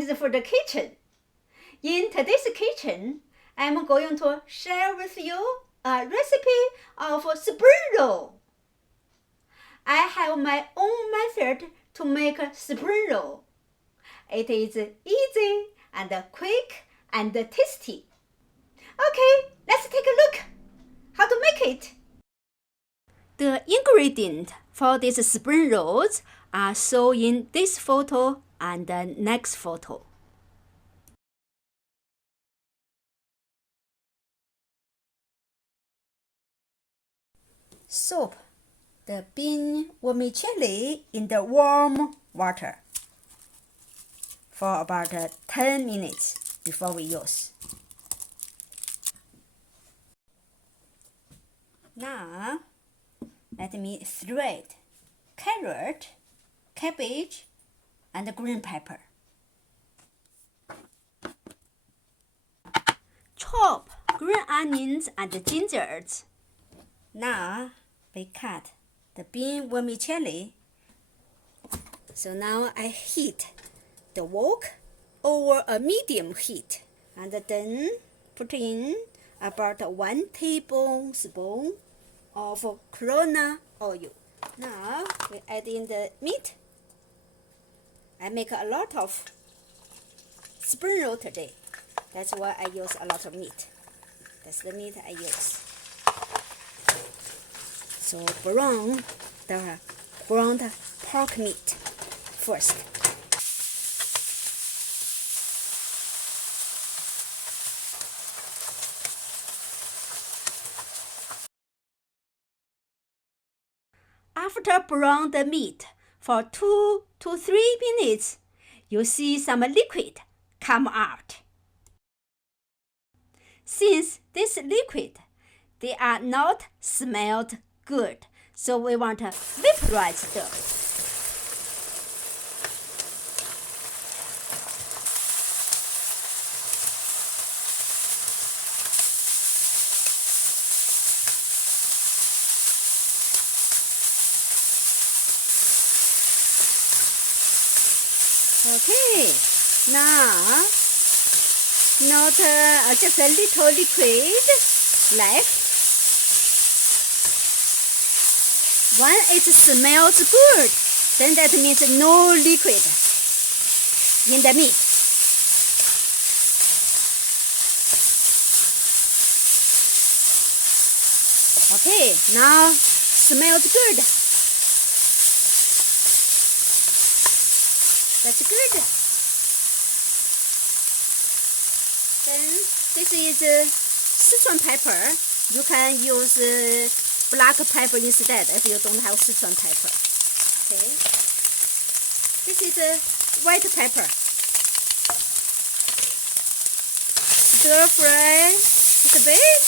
ingredients for the kitchen. In today's kitchen, I'm going to share with you a recipe of spring roll. I have my own method to make spring roll. It is easy and quick and tasty. Okay, let's take a look how to make it. The ingredients for these spring rolls are shown in this photo and the next photo. Soak the bean vermicelli in the warm water for about 10 minutes before we use. Now, let me shred carrot, cabbage, and green pepper. Chop green onions and gingers. Now, we cut the bean vermicelli. So now I heat the wok over a medium heat and then put in about 1 tablespoon of canola oil. Now we add in the meat. I make a lot of spring roll today. That's why I use a lot of meat. That's the meat I use. So brown the ground pork meat first. After brown the meat for 2 to 3 minutes, you see some liquid come out. Since this liquid, they are not smelled good, so we want to vaporize them. Okay, now not just a little liquid left. When it smells good, then that means no liquid in the meat. Okay, now smells good. That's good. Then this is Sichuan pepper. You can use black pepper instead if you don't have Sichuan pepper. Okay. This is white pepper. Stir fry a bit.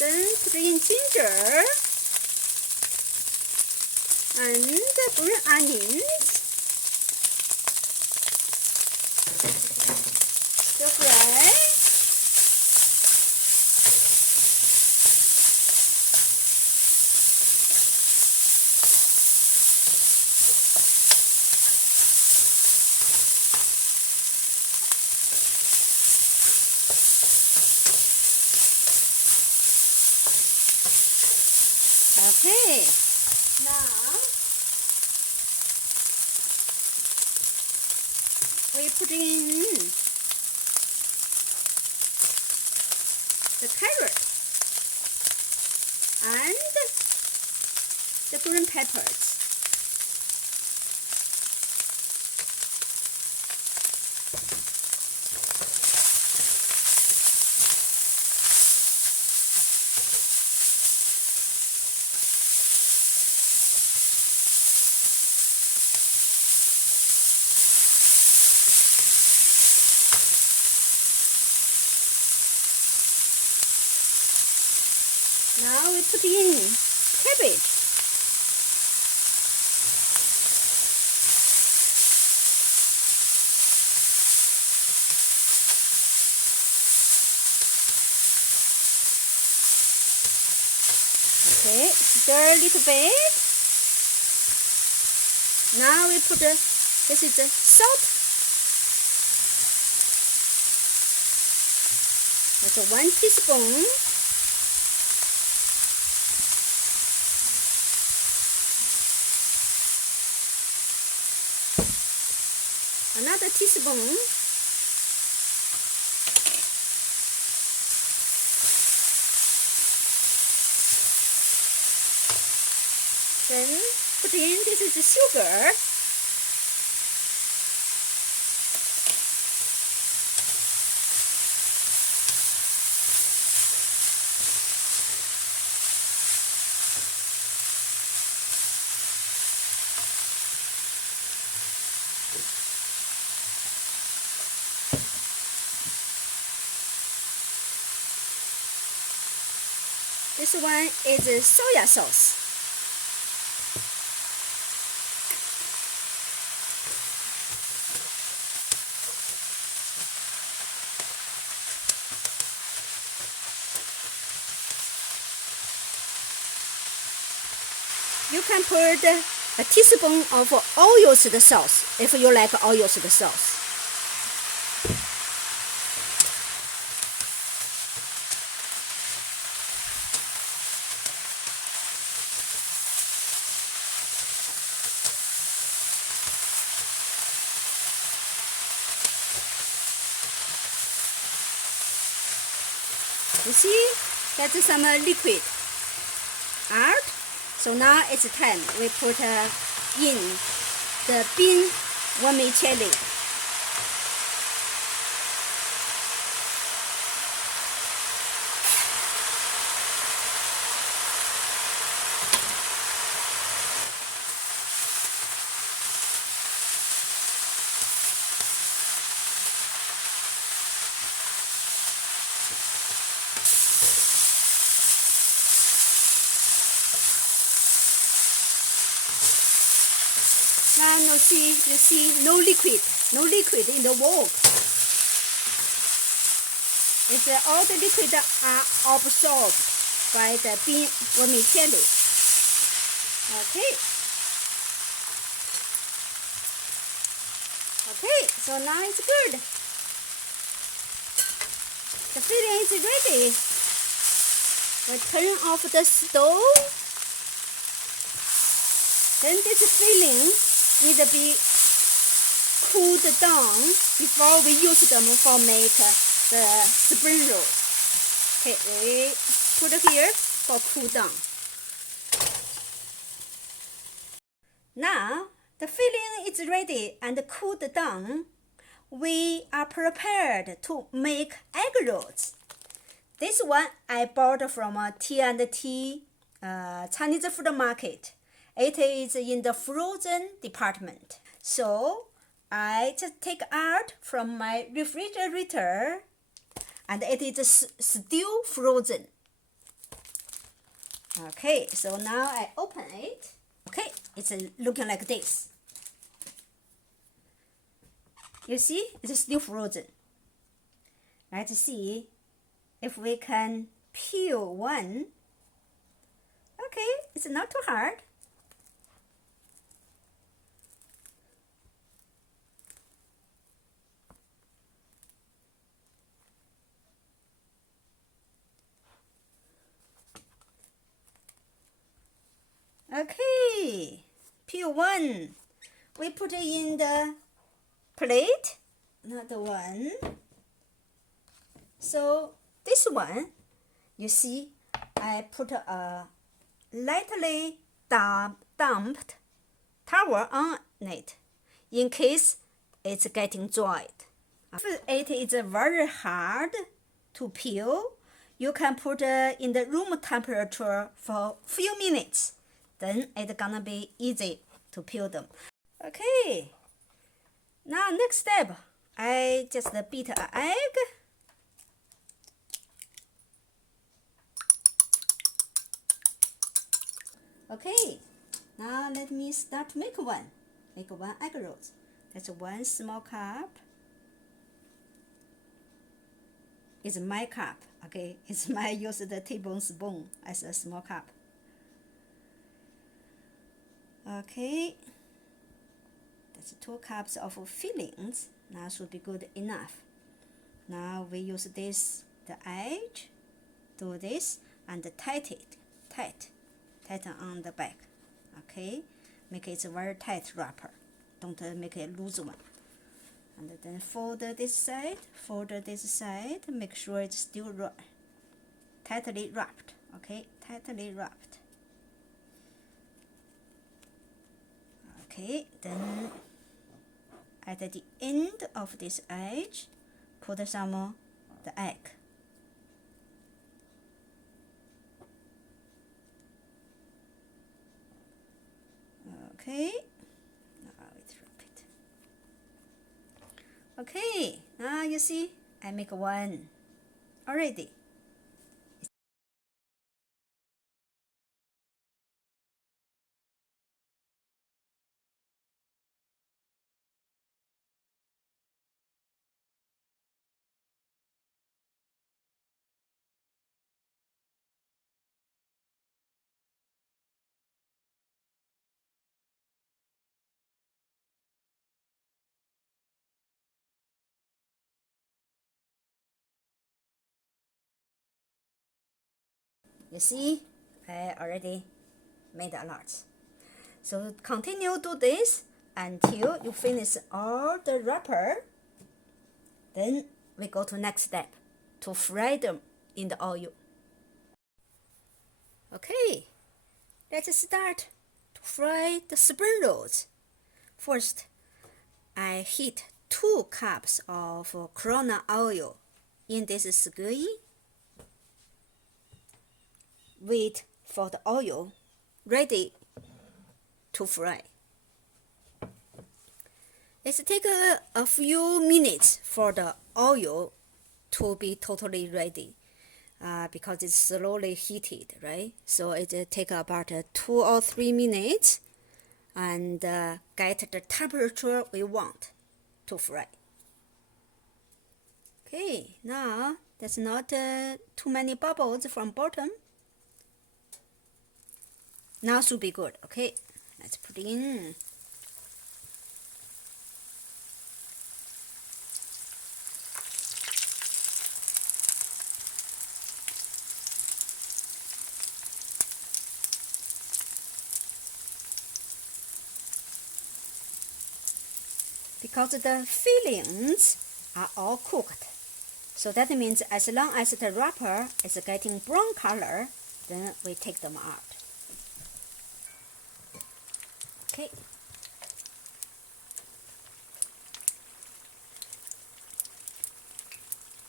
Then put in ginger and green onions. Stir fry. Okay, now we put in the carrot and the green peppers. Now we put in cabbage. Okay, stir a little bit. Now we put this is the salt. That's 1 teaspoon. Another teaspoon. Then put in, this is the sugar. This one is soya sauce. You can put a teaspoon of oil-seed sauce if you like oil-seed sauce. You see, that's some liquid out. So now it's time we put in the bean vermicelli. Now you see no liquid in the wok. It's all the liquid are absorbed by the bean vermicelli. Okay. Okay, so now it's good. The filling is ready. We turn off the stove. Then this filling need to be cooled down before we use them for make the spring rolls. Okay, we put it here for cool down. Now the filling is ready and cooled down. We are prepared to make egg rolls. This one I bought from a T&T Chinese food market. It is in the frozen department. So I just take out from my refrigerator and it is still frozen. Okay, so now I open it. Okay, it's looking like this. You see, it's still frozen. Let's see if we can peel one. Okay, it's not too hard. Okay, peel one. We put it in the plate. Another one. So this one, you see, I put a lightly damped towel on it in case it's getting dried. If it is very hard to peel, you can put it in the room temperature for a few minutes. Then it's gonna be easy to peel them. Okay, now next step, I just beat an egg. Okay, now let me start to make one. Make one egg roll. That's 1 small cup. It's my cup, okay? It's my use the tablespoon as a small cup. Okay, that's 2 cups of fillings. Now should be good enough. Now we use this, the edge, do this, and tighten on the back. Okay, make it a very tight wrapper. Don't make it loose one. And then fold this side, make sure it's still tightly wrapped. Okay, tightly wrapped. Okay, then at the end of this edge, put some the egg. Okay, now let's wrap it. Okay, now you see, I make one already. You see, I already made a lot. So continue do this until you finish all the wrapper. Then we go to next step, to fry them in the oil. Okay, let's start to fry the spring rolls. First, I heat 2 cups of Canola oil in this skillet. Wait for the oil ready to fry. It takes a few minutes for the oil to be totally ready because it's slowly heated, right? So it takes about 2 or 3 minutes and get the temperature we want to fry. Okay, now there's not too many bubbles from bottom. Now should be good. Okay, let's put in. Because the fillings are all cooked, so that means as long as the wrapper is getting brown color, then we take them out. Okay.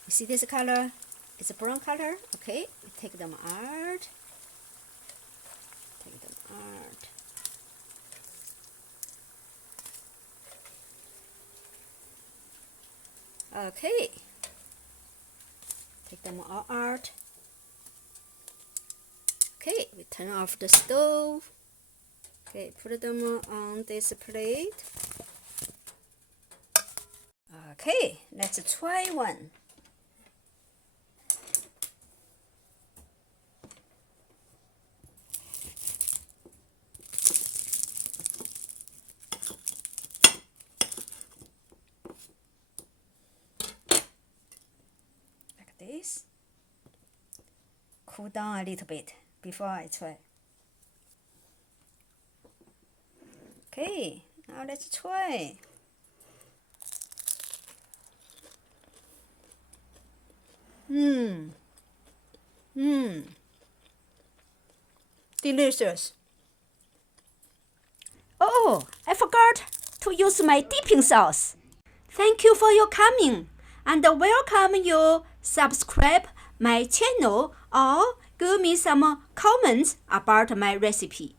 You see this color? It's a brown color. Okay, we take them out. Take them out. Okay. Take them all out. Okay, we turn off the stove. Okay, put them on this plate. Okay, let's try one. Like this. Cool down a little bit before I try. Okay, now let's try. Delicious. Oh, I forgot to use my dipping sauce. Thank you for your coming and welcome you subscribe my channel or give me some comments about my recipe.